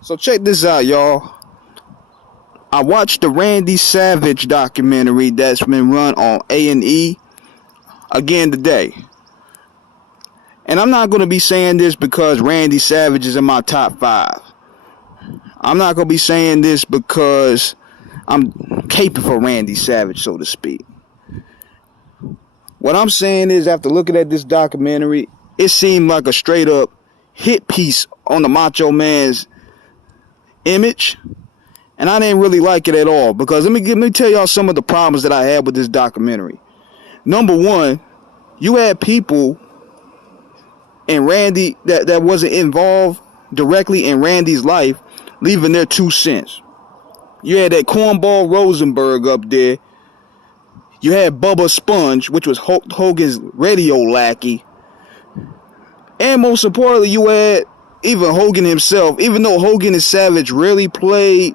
So check this out, y'all. I watched the Randy Savage documentary that's been run on A&E again today. And I'm not going to be saying this because Randy Savage is in my top 5. I'm not going to be saying this because I'm caping for Randy Savage, so to speak. What I'm saying is, after looking at this documentary, it seemed like a straight up hit piece on the Macho Man's image. And I didn't really like it at all, because let me tell y'all some of the problems that I had with this documentary. Number one, you had people in Randy that wasn't involved directly in Randy's life leaving their 2 cents. You had that cornball Rosenberg up there. You had Bubba Sponge, which was Hulk Hogan's radio lackey. And most importantly, you had even Hogan himself. Even though Hogan and Savage really played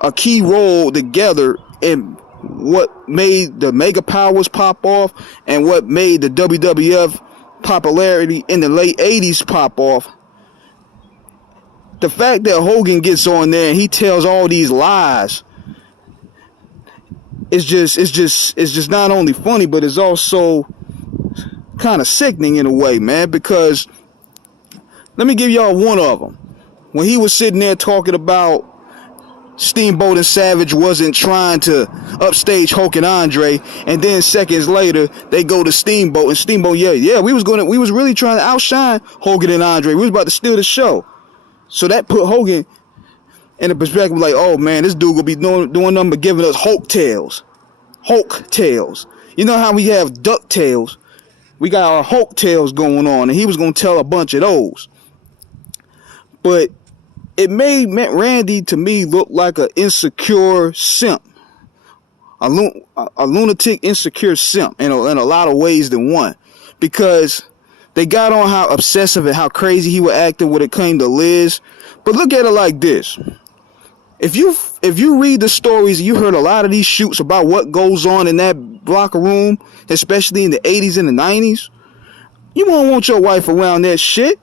a key role together in what made the Mega Powers pop off and what made the WWF popularity in the late 80s pop off, the fact that Hogan gets on there and he tells all these lies, it's just not only funny, but it's also kind of sickening in a way, man. Because let me give y'all one of them. When he was sitting there talking about Steamboat and Savage wasn't trying to upstage Hulk and Andre, and then seconds later they go to Steamboat, and Steamboat, we was really trying to outshine Hogan and Andre. We was about to steal the show. So that put Hogan in a perspective like, oh man, this dude gonna be doing nothing but giving us Hulk tales. You know how we have Duck Tales? We got our Hulk tales going on, and he was gonna tell a bunch of those. But it made Randy, to me, look like an insecure simp. A lunatic, insecure simp in a lot of ways than one. Because they got on how obsessive and how crazy he was acting when it came to Liz. But look at it like this. If you read the stories, you heard a lot of these shoots about what goes on in that locker room, especially in the 80s and the 90s. You won't want your wife around that shit.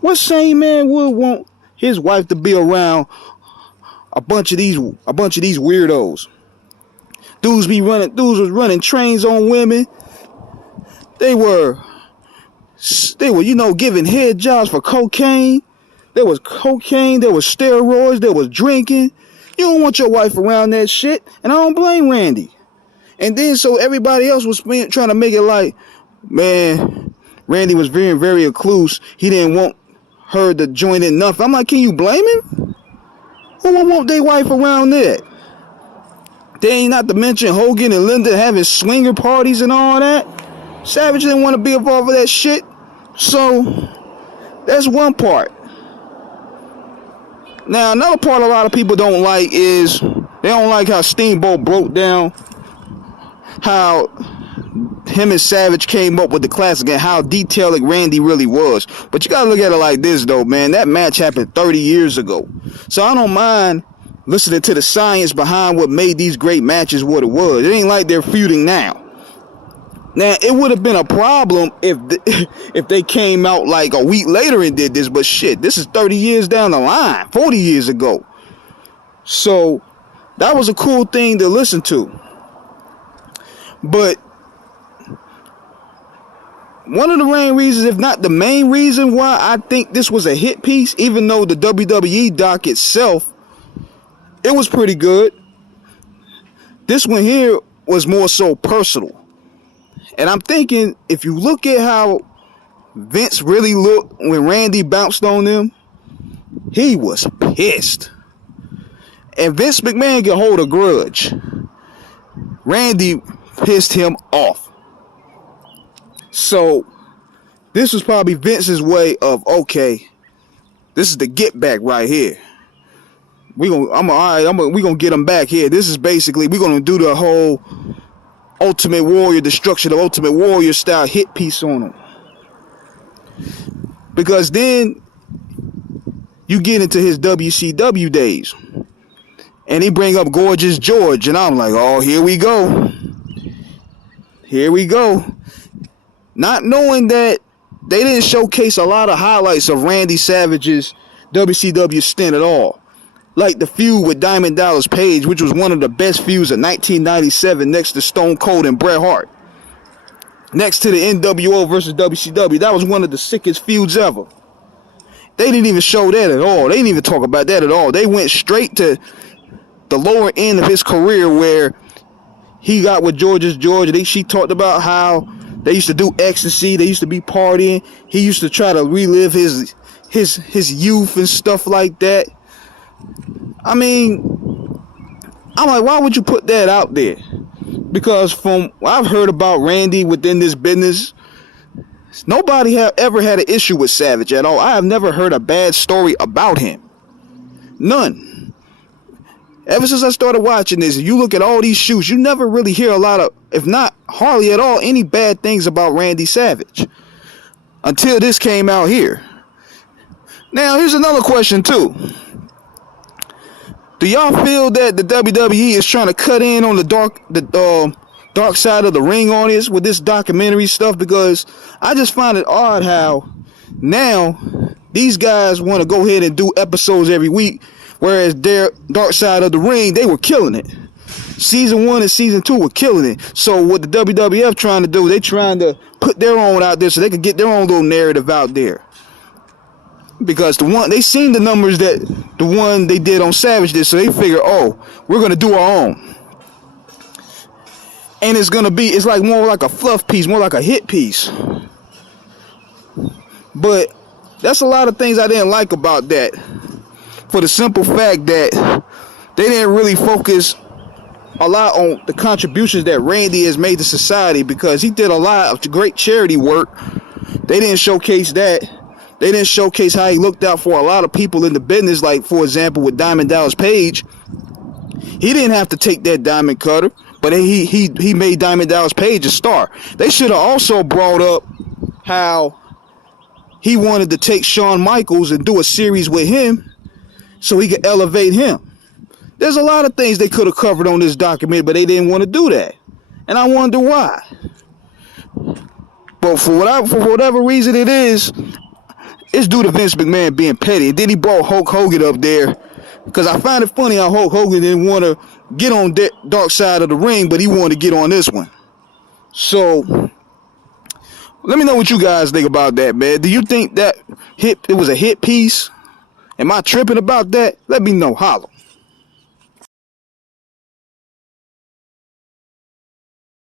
What sane man would want his wife to be around a bunch of these weirdos? Dudes was running trains on women. They were giving head jobs for cocaine. There was cocaine, there was steroids, there was drinking. You don't want your wife around that shit, and I don't blame Randy. And then so everybody else was trying to make it like, man, Randy was very, very recluse. He didn't want her to join in nothing. I'm like, can you blame him? Who would want their wife around that? They ain't not to mention Hogan and Linda having swinger parties and all that. Savage didn't want to be involved with that shit. So that's one part. Now, another part a lot of people don't like is they don't like how Steamboat broke down how him and Savage came up with the classic and how detailed Randy really was. But you gotta look at it like this, though, man. That match happened 30 years ago. So I don't mind listening to the science behind what made these great matches what it was. It ain't like they're feuding now. Now, it would have been a problem if they came out like a week later and did this, but shit, this is 30 years down the line, 40 years ago. So that was a cool thing to listen to. But one of the main reasons, if not the main reason why I think this was a hit piece, even though the WWE doc itself, it was pretty good. This one here was more so personal. And I'm thinking, if you look at how Vince really looked when Randy bounced on them, he was pissed. And Vince McMahon can hold a grudge. Randy pissed him off. So this was probably Vince's way of, okay, this is the get back right here. We're gonna get him back here. This is basically, we're gonna do the whole Ultimate Warrior, destruction of Ultimate Warrior style hit piece on him. Because then you get into his WCW days and he bring up Gorgeous George, and I'm like, oh, here we go. Not knowing that they didn't showcase a lot of highlights of Randy Savage's WCW stint at all. Like the feud with Diamond Dallas Page, which was one of the best feuds of 1997 next to Stone Cold and Bret Hart. Next to the NWO versus WCW. That was one of the sickest feuds ever. They didn't even show that at all. They didn't even talk about that at all. They went straight to the lower end of his career where he got with Georgia. She talked about how they used to do ecstasy. They used to be partying. He used to try to relive his youth and stuff like that. I mean, I'm like, why would you put that out there? Because from what I've heard about Randy within this business, nobody have ever had an issue with Savage at all. I have never heard a bad story about him. None. Ever since I started watching this, if you look at all these shoots, you never really hear a lot of, if not hardly at all, any bad things about Randy Savage. Until this came out here. Now, here's another question, too. Do y'all feel that the WWE is trying to cut in on the dark side of the ring on this with this documentary stuff? Because I just find it odd how now these guys want to go ahead and do episodes every week, whereas their dark side of the ring, they were killing it. Season 1 and Season 2 were killing it. So what the WWF trying to do, they trying to put their own out there so they can get their own little narrative out there. Because they seen the numbers that the one they did on Savage did, so they figure, oh, we're gonna do our own. And it's like more like a fluff piece, more like a hit piece. But that's a lot of things I didn't like about that. For the simple fact that they didn't really focus a lot on the contributions that Randy has made to society, because he did a lot of great charity work. They didn't showcase that. They didn't showcase how he looked out for a lot of people in the business, like, for example, with Diamond Dallas Page. He didn't have to take that diamond cutter, but he made Diamond Dallas Page a star. They should have also brought up how he wanted to take Shawn Michaels and do a series with him so he could elevate him. There's a lot of things they could have covered on this documentary, but they didn't want to do that. And I wonder why. But for whatever reason it is, it's due to Vince McMahon being petty. And then he brought Hulk Hogan up there, because I find it funny how Hulk Hogan didn't want to get on that dark side of the ring, but he wanted to get on this one. So, let me know what you guys think about that, man. Do you think that it was a hit piece? Am I tripping about that? Let me know. Holla.